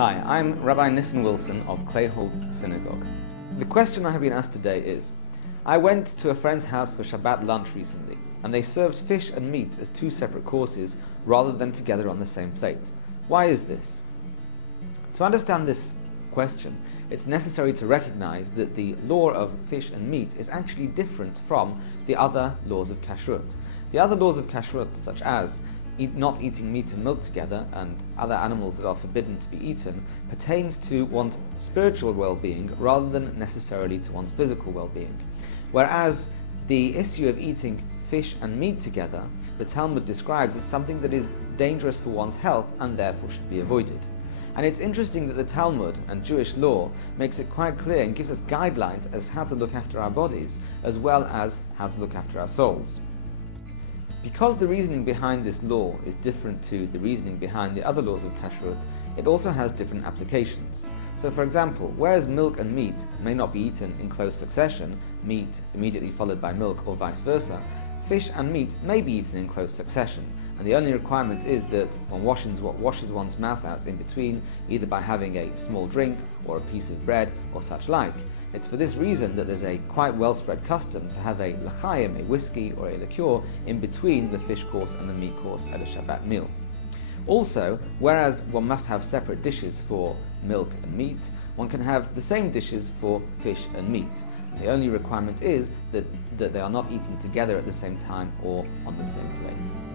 Hi, I'm Rabbi Nissen Wilson of Clayhold Synagogue. The question I have been asked today is, I went to a friend's house for Shabbat lunch recently, and they served fish and meat as two separate courses rather than together on the same plate. Why is this? To understand this question, it's necessary to recognize that the law of fish and meat is actually different from the other laws of kashrut. The other laws of kashrut, such as not eating meat and milk together and other animals that are forbidden to be eaten, pertains to one's spiritual well-being rather than necessarily to one's physical well-being. Whereas the issue of eating fish and meat together, the Talmud describes as something that is dangerous for one's health and therefore should be avoided. And it's interesting that the Talmud and Jewish law makes it quite clear and gives us guidelines as how to look after our bodies as well as how to look after our souls. Because the reasoning behind this law is different to the reasoning behind the other laws of kashrut, it also has different applications. So for example, whereas milk and meat may not be eaten in close succession, meat immediately followed by milk or vice versa, fish and meat may be eaten in close succession, and the only requirement is that one washes one's mouth out in between, either by having a small drink or a piece of bread or such like. It's for this reason that there's a quite well spread custom to have a l'chaim, a whiskey or a liqueur, in between the fish course and the meat course at a Shabbat meal. Also, whereas one must have separate dishes for milk and meat, one can have the same dishes for fish and meat. The only requirement is that they are not eaten together at the same time or on the same plate.